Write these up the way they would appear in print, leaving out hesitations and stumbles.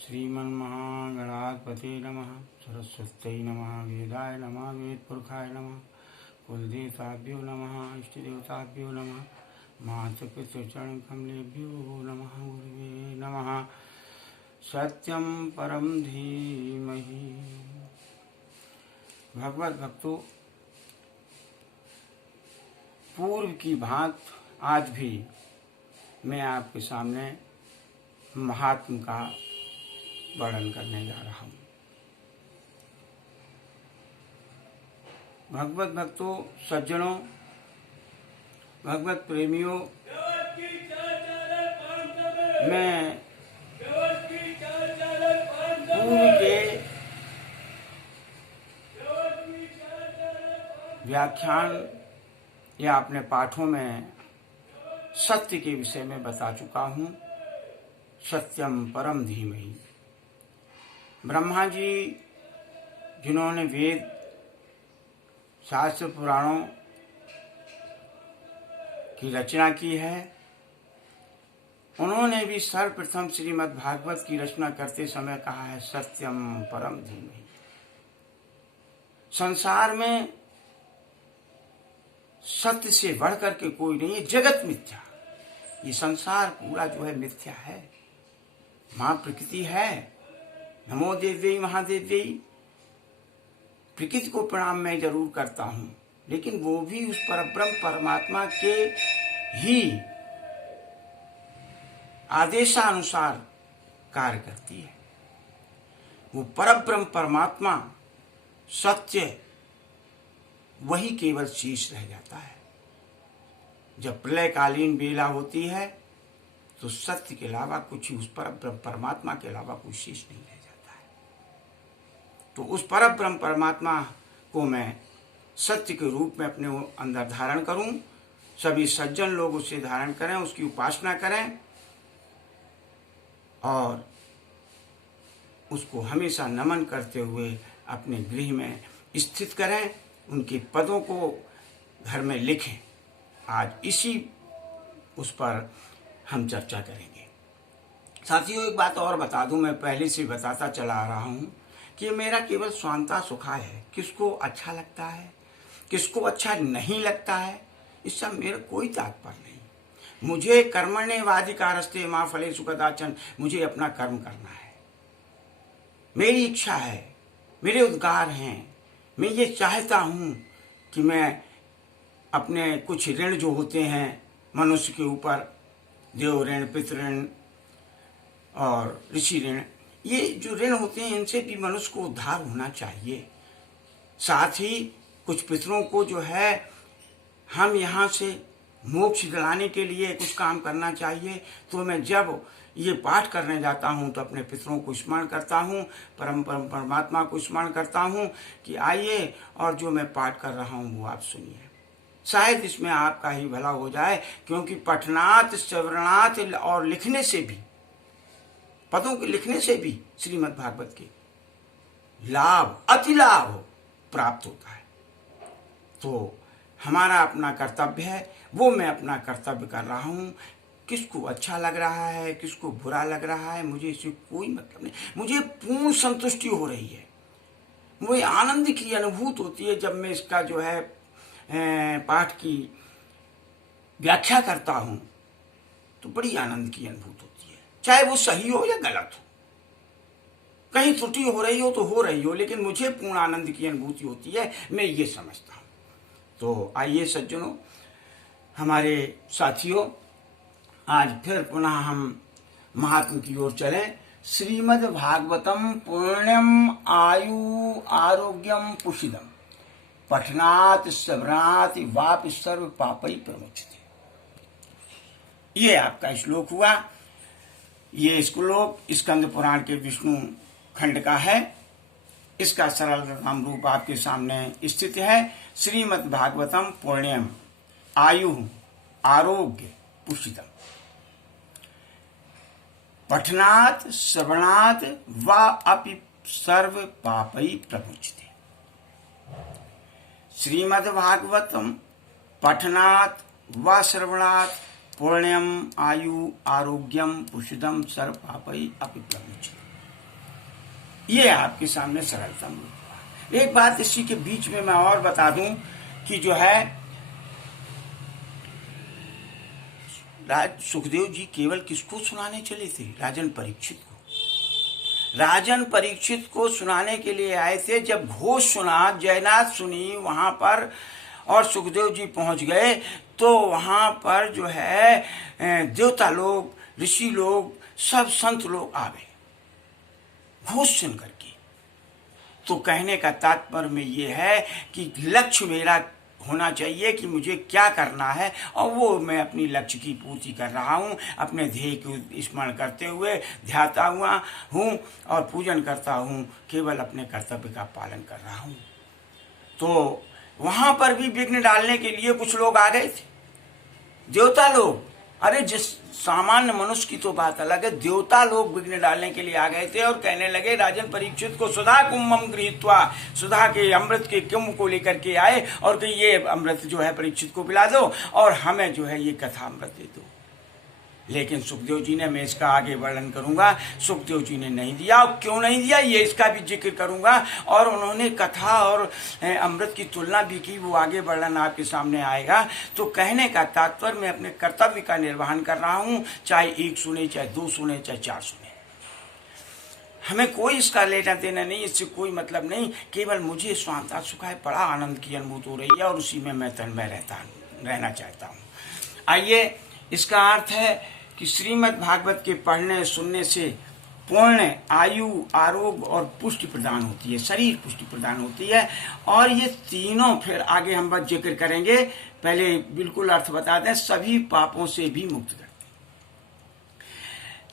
श्रीमन्महागणाधिपते नमः। सरस्वत्यै नमः। वेदाय नमः। वेदपुरुषाय नमः। कुलदेवताभ्यो नमः। इष्टदेवताभ्यो नमः। मातृपितृचरणकमलेभ्यो नमः। गुरुवे नमः। सत्यं परम धीमहि। भगवत भक्तों, पूर्व की भांत आज भी मैं आपके सामने महात्म का वर्णन करने जा रहा हूँ। भगवत भक्तों, सज्जनों, भगवत प्रेमियों, मैं पूर्व के व्याख्यान या अपने पाठों में सत्य के विषय में बता चुका हूँ। सत्यम परम धीमहि। ब्रह्मा जी जिन्होंने वेद शास्त्र पुराणों की रचना की है, उन्होंने भी सर्वप्रथम श्रीमद् भागवत की रचना करते समय कहा है सत्यम परम धीमहि। संसार में सत्य से बढ़कर के कोई नहीं है। जगत मिथ्या, ये संसार पूरा जो है मिथ्या है। मां प्रकृति है। नमो देव्यै महादेव्यै। प्रकृति को प्रणाम मैं जरूर करता हूं, लेकिन वो भी उस परब्रह्म परमात्मा के ही आदेशानुसार कार्य करती है। वो परब्रह्म परमात्मा सत्य वही केवल शेष रह जाता है। जब प्रलयकालीन बेला होती है तो सत्य के अलावा कुछ ही, उस परब्रह्म परमात्मा के अलावा कुछ शेष नहीं रह जाता है। तो उस परब्रह्म परमात्मा को मैं सत्य के रूप में अपने अंदर धारण करूं। सभी सज्जन लोग उसे धारण करें, उसकी उपासना करें और उसको हमेशा नमन करते हुए अपने गृह में स्थित करें। उनके पदों को घर में लिखें। आज इसी उस पर हम चर्चा करेंगे। साथियों, एक बात और बता दूं, मैं पहले से बताता चला आ रहा हूं कि मेरा केवल स्वांता सुखा है। किसको अच्छा लगता है, किसको अच्छा नहीं लगता है, इससे मेरा कोई तात्पर्य नहीं। मुझे कर्मण्येवाधिकारस्ते मा फलेषु कदाचन। मुझे अपना कर्म करना है। मेरी इच्छा है, मेरे उद्गार हैं। मैं ये चाहता हूं कि मैं अपने कुछ ऋण जो होते हैं मनुष्य के ऊपर, देव ऋण, पितृ ऋण और ऋषि ऋण, ये जो ऋण होते हैं इनसे भी मनुष्य को उद्धार होना चाहिए। साथ ही कुछ पितरों को जो है हम यहाँ से मोक्ष दिलाने के लिए कुछ काम करना चाहिए। तो मैं जब ये पाठ करने जाता हूँ तो अपने पितरों को स्मरण करता हूँ, परमात्मा को स्मरण करता हूँ कि आइए और जो मैं पाठ कर रहा हूँ वो आप सुनिए। शायद इसमें आपका ही भला हो जाए, क्योंकि पठनात् श्रवणात् और लिखने से भी, पदों के लिखने से भी श्रीमद् भागवत के लाभ, अति लाभ प्राप्त होता है। तो हमारा अपना कर्तव्य है, वो मैं अपना कर्तव्य कर रहा हूँ। किसको अच्छा लग रहा है, किसको बुरा लग रहा है, मुझे इससे कोई मतलब नहीं। मुझे पूर्ण संतुष्टि हो रही है। मुझे आनंद की अनुभूति होती है जब मैं इसका जो है पाठ की व्याख्या करता हूँ, तो बड़ी आनंद की अनुभूति होती है। चाहे वो सही हो या गलत हो, कहीं त्रुटि हो रही हो तो हो रही हो, लेकिन मुझे पूर्ण आनंद की अनुभूति होती है। मैं ये समझता हूँ। तो आइए सज्जनों, हमारे साथियों, आज फिर पुनः हम महात्म की ओर चलें। श्रीमद् भागवतम पुण्यम आयु आरोग्यम पुषिदम पठनात् श्रवणात् वापि सर्व पापै प्रमुच्यते। ये आपका श्लोक हुआ। ये श्लोक स्कंद पुराण के विष्णु खंड का है। इसका सरल नाम रूप आपके सामने स्थित है। श्रीमद् भागवतम पुण्यम आयु आरोग्य पुषिदम पठनात् श्रवणात् वा अपि सर्व पापै प्रमुच्यते। श्रीमद् भागवतम पठनात् वा श्रवणात् पुण्यम आयु आरोग्यम पुषिदम सर्व पापै अपि प्रमुच्यते। ये आपके सामने सरलता मूल। एक बात इसी के बीच में मैं और बता दूं कि जो है सुखदेव जी केवल किसको सुनाने चले थे? राजन परीक्षित को। राजन परीक्षित को सुनाने के लिए आए थे। जब घोष सुना, जयनाथ सुनी वहां पर और सुखदेव जी पहुंच गए तो वहां पर जो है देवता लोग, ऋषि लोग, सब संत लोग आ गए घोष सुन करके। तो कहने का तात्पर्य में ये है कि लक्ष्य मेरा होना चाहिए कि मुझे क्या करना है, और वो मैं अपनी लक्ष्य की पूर्ति कर रहा हूँ, अपने ध्येय को स्मरण करते हुए ध्याता हुआ हूँ और पूजन करता हूँ, केवल अपने कर्तव्य का पालन कर रहा हूँ। तो वहां पर भी विघ्न डालने के लिए कुछ लोग आ गए थे, देवता लोग। अरे जिस सामान्य मनुष्य की तो बात अलग है, देवता लोग विघ्न डालने के लिए आ गए थे और कहने लगे राजन परीक्षित को सुधा कुंभम गृहीत्वा, सुधा के अमृत के कुंभ को लेकर के आए और कि ये अमृत जो है परीक्षित को पिला दो और हमें जो है ये कथा अमृत दे दो। लेकिन सुखदेव जी ने, मैं इसका आगे वर्णन करूंगा, सुखदेव जी ने नहीं दिया। क्यों नहीं दिया ये इसका भी जिक्र करूंगा। और उन्होंने कथा और अमृत की तुलना भी की, वो आगे वर्णन आपके सामने आएगा। तो कहने का तात्पर्य मैं अपने कर्तव्य का निर्वहन कर रहा हूं, चाहे एक सुने, चाहे दो सुने, चाहे चार सुने, हमें कोई इसका लेना देना नहीं, इससे कोई मतलब नहीं। केवल मुझे स्वांता सुखाए बड़ा आनंद की अनुभूति हो रही है और उसी में मैं तन्मय रहना चाहता हूँ। आइए, इसका अर्थ है कि श्रीमद् भागवत के पढ़ने सुनने से पूर्ण आयु, आरोग्य और पुष्टि प्रदान होती है, शरीर पुष्टि प्रदान होती है। और ये तीनों फिर आगे हम बात जिक्र करेंगे। पहले बिल्कुल अर्थ बता दें, सभी पापों से भी मुक्त करते हैं,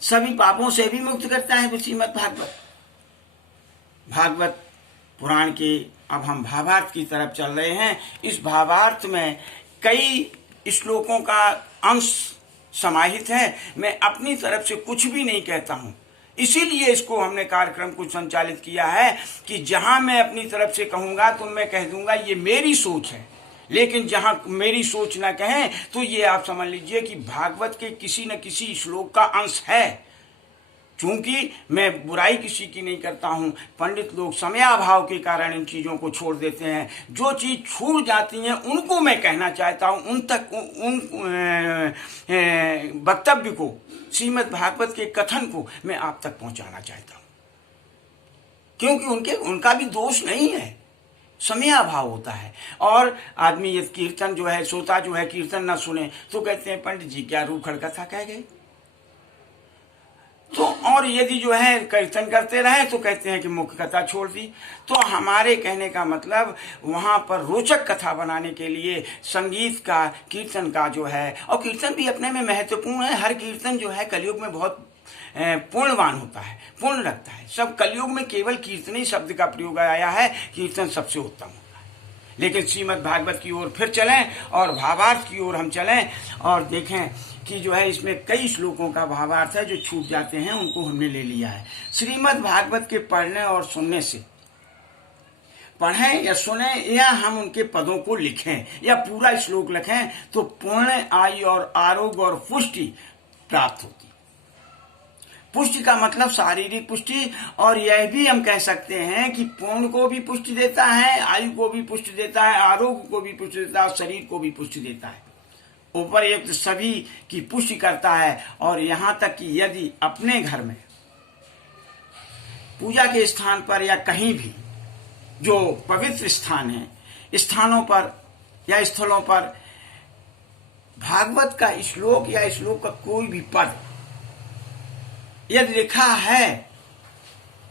सभी पापों से भी मुक्त करता है श्रीमद् भागवत। भागवत पुराण के अब हम भावार्थ की तरफ चल रहे हैं। इस भावार्थ में कई श्लोकों का अंश समाहित है। मैं अपनी तरफ से कुछ भी नहीं कहता हूं, इसीलिए इसको हमने कार्यक्रम को संचालित किया है कि जहां मैं अपनी तरफ से कहूंगा तो मैं कह दूंगा ये मेरी सोच है, लेकिन जहां मेरी सोच ना कहें तो ये आप समझ लीजिए कि भागवत के किसी न किसी श्लोक का अंश है। चूंकि मैं बुराई किसी की नहीं करता हूं, पंडित लोग समयाभाव के कारण इन चीजों को छोड़ देते हैं। जो चीज छूट जाती हैं उनको मैं कहना चाहता हूं, उन तक उन वक्तव्य को, श्रीमद् भागवत के कथन को मैं आप तक पहुंचाना चाहता हूं, क्योंकि उनका भी दोष नहीं है, समयाभाव होता है। और आदमी ये कीर्तन जो है, श्रोता जो है कीर्तन ना सुने तो कहते हैं पंडित जी क्या रूखड़ कथा कह गए। तो और यदि जो है कीर्तन करते रहे तो कहते हैं कि मुख्य कथा छोड़ दी। तो हमारे कहने का मतलब वहां पर रोचक कथा बनाने के लिए संगीत का, कीर्तन का जो है, और कीर्तन भी अपने में महत्वपूर्ण है। हर कीर्तन जो है कलयुग में बहुत पूर्णवान होता है, पूर्ण रखता है। सब कलयुग में केवल कीर्तनी शब्द का प्रयोग आया है, कीर्तन सबसे उत्तम होता है। लेकिन श्रीमद् भागवत की ओर फिर चलें और भावार्थ की ओर हम चलें और देखें कि जो है इसमें कई श्लोकों का भावार्थ है जो छूट जाते हैं, उनको हमने ले लिया है। श्रीमद् भागवत के पढ़ने और सुनने से, पढ़ें या सुने या हम उनके पदों को लिखें या पूरा श्लोक लिखें तो पूर्ण आयु और आरोग्य और पुष्टि प्राप्त होती। पुष्टि का मतलब शारीरिक पुष्टि, और यह भी हम कह सकते हैं कि पूर्ण को भी पुष्टि देता है, आयु को भी पुष्टि देता है, आरोग्य को भी पुष्टि देता है और शरीर को भी पुष्टि देता है। ऊपर एक सभी की पुष्टि करता है। और यहां तक कि यदि अपने घर में, पूजा के स्थान पर या कहीं भी जो पवित्र स्थान है, स्थानों पर या स्थलों पर भागवत का श्लोक या श्लोक का कोई भी पद यदि लिखा है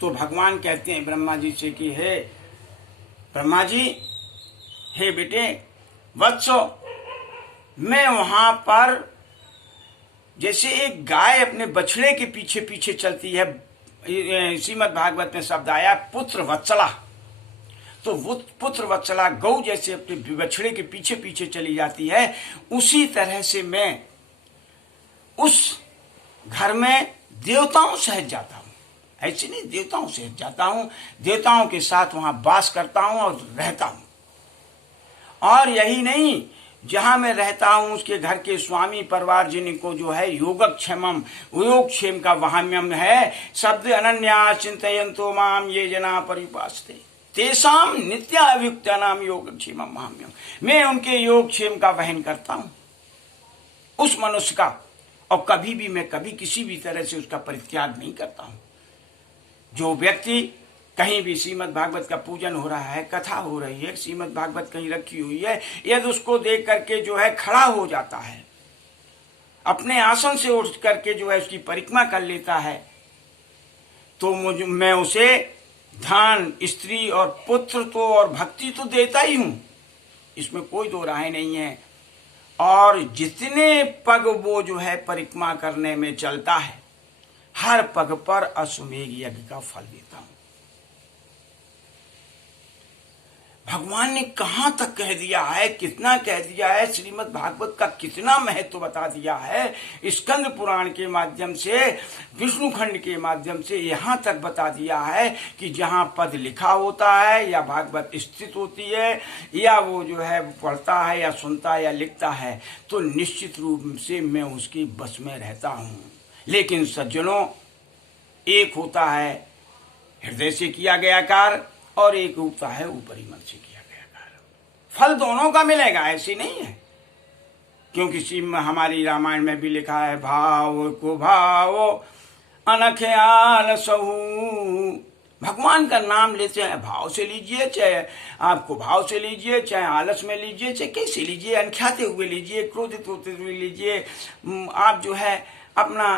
तो भगवान कहते हैं ब्रह्मा जी से कि हे ब्रह्मा जी, हे बेटे वत्सो, मैं वहां पर जैसे एक गाय अपने बछड़े के पीछे पीछे चलती है, श्रीमद् भागवत में शब्द आया पुत्र वत्सला, तो वो पुत्र वत्सला गौ जैसे अपने बछड़े के पीछे पीछे चली जाती है, उसी तरह से मैं उस घर में देवताओं सहित जाता हूं। ऐसे नहीं, देवताओं सहित जाता हूं, देवताओं के साथ वहां वास करता हूं और रहता हूं। और यही नहीं, जहां मैं रहता हूं उसके घर के स्वामी परिवारजन को जो है योगक्षेमम योगक्षेम का वहाम्यम है। शब्द अनन्या चिंतयन्तो माम ये जना परिपास्ते तेसाम नित्याभियुक्तानाम योगक्षेमम वहाम्यम। मैं उनके योगक्षेम का वहन करता हूं उस मनुष्य का, और कभी भी मैं कभी किसी भी तरह से उसका परित्याग नहीं करता हूं। जो व्यक्ति कहीं भी श्रीमद् भागवत का पूजन हो रहा है, कथा हो रही है, श्रीमद् भागवत कहीं रखी हुई है, यदि उसको देख करके जो है खड़ा हो जाता है, अपने आसन से उठ करके जो है उसकी परिक्रमा कर लेता है, तो मैं उसे धन, स्त्री और पुत्र तो और भक्ति तो देता ही हूं, इसमें कोई दो राय नहीं है। और जितने पग वो जो है परिक्रमा करने में चलता है, हर पग पर अश्वमेघ यज्ञ का फल देता हूं। भगवान ने कहां तक कह दिया है, कितना कह दिया है, श्रीमद् भागवत का कितना महत्व बता दिया है। स्कंद पुराण के माध्यम से, विष्णु खंड के माध्यम से यहां तक बता दिया है कि जहां पद लिखा होता है या भागवत स्थित होती है या वो जो है पढ़ता है या सुनता है या लिखता है, तो निश्चित रूप से मैं उसकी बस में रहता हूं। लेकिन सज्जनों, एक होता है हृदय से किया गया कार्य और एक होता है ऊपरी मन से किया गया कार्य। फल दोनों का मिलेगा, ऐसी नहीं है, क्योंकि हमारी रामायण में भी लिखा है भाव को भाव अनख्याल सहू। भगवान का नाम लेते हैं, भाव से लीजिए, चाहे आपको भाव से लीजिए, चाहे आलस में लीजिए, चाहे कैसे लीजिए, अनख्याते हुए लीजिए, क्रोधित होते हुए लीजिए। आप जो है अपना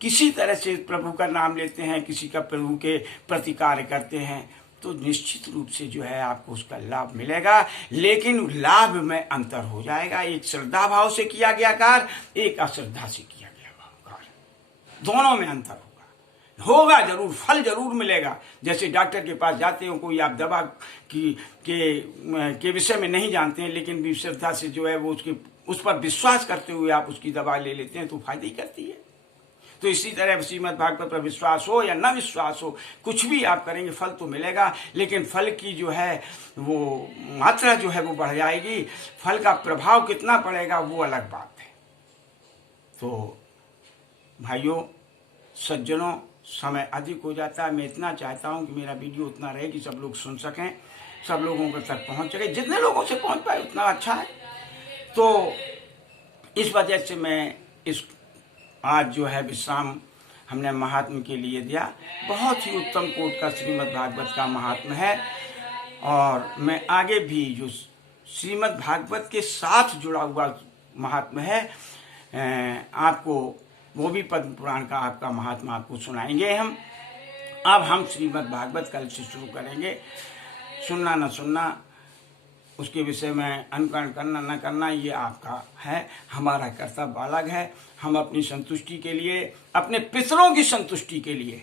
किसी तरह से प्रभु का नाम लेते हैं, किसी का प्रभु के प्रति कार्य करते हैं, तो निश्चित रूप से जो है आपको उसका लाभ मिलेगा। लेकिन लाभ में अंतर हो जाएगा, एक श्रद्धा भाव से किया गया कार्य, एक अश्रद्धा से किया गया कार्य, दोनों में अंतर होगा जरूर, फल जरूर मिलेगा। जैसे डॉक्टर के पास जाते हो, कोई आप दवा के विषय में नहीं जानते हैं, लेकिन भी श्रद्धा से जो है वो उस पर विश्वास करते हुए आप उसकी दवा ले लेते हैं, तो फायदा ही करती है। तो इसी तरह श्रीमद् भागवत पर विश्वास हो या न विश्वास हो, कुछ भी आप करेंगे फल तो मिलेगा, लेकिन फल की जो है वो मात्रा जो है वो बढ़ जाएगी, फल का प्रभाव कितना पड़ेगा वो अलग बात है। तो भाइयों सज्जनों, समय अधिक हो जाता है, मैं इतना चाहता हूं कि मेरा वीडियो उतना रहे कि सब लोग सुन सकें, सब लोगों तक पहुंच सके, जितने लोगों से पहुंच पाए उतना अच्छा है। तो इस वजह से मैं इस आज जो है विश्राम हमने महात्म के लिए दिया। बहुत ही उत्तम कोट का श्रीमद् भागवत का महात्म है, और मैं आगे भी जो श्रीमद् भागवत के साथ जुड़ा हुआ महात्म है आपको वो भी पद्म पुराण का आपका महात्मा आपको सुनाएंगे हम। अब हम श्रीमद् भागवत कल से शुरू करेंगे। सुनना न सुनना, उसके विषय में अनुकरण करना न करना, ये आपका है, हमारा कर्तव्य अलग है। हम अपनी संतुष्टि के लिए, अपने पितरों की संतुष्टि के लिए,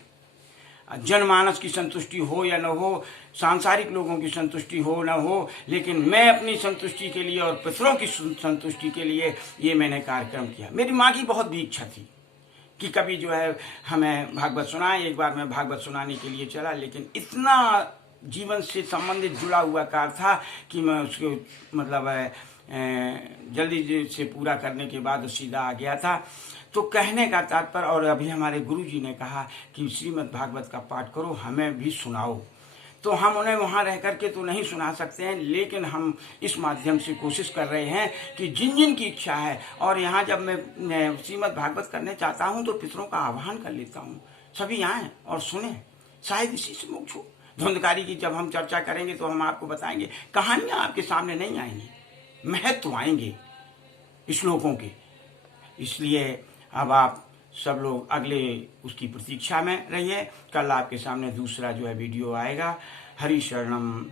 जनमानस की संतुष्टि हो या न हो, सांसारिक लोगों की संतुष्टि हो न हो, लेकिन मैं अपनी संतुष्टि के लिए और पितरों की संतुष्टि के लिए ये मैंने कार्यक्रम किया। मेरी माँ की बहुत भी इच्छा थी कि कभी जो है हमें भागवत सुनाए। एक बार मैं भागवत सुनाने के लिए चला, लेकिन इतना जीवन से संबंधित जुड़ा हुआ कार्य था कि मैं उसको मतलब जल्दी से पूरा करने के बाद सीधा आ गया था। तो कहने का तात्पर्य, और अभी हमारे गुरुजी ने कहा कि श्रीमद् भागवत का पाठ करो, हमें भी सुनाओ, तो हम उन्हें वहाँ रह करके तो नहीं सुना सकते हैं, लेकिन हम इस माध्यम से कोशिश कर रहे हैं कि जिन जिन की इच्छा है, और यहाँ जब मैं श्रीमद् भागवत करने चाहता हूँ तो पितरों का आह्वान कर लेता हूँ, सभी आएँ और सुने, शायद इसी से मोक्ष हो। धुंधकारी की जब हम चर्चा करेंगे तो हम आपको बताएंगे, कहानियाँ आपके सामने नहीं आएंगी, महत्व आएंगे श्लोकों के। इसलिए अब आप सब लोग अगले उसकी प्रतीक्षा में रहिए। कल आपके सामने दूसरा जो है वीडियो आएगा। हरि शरणम।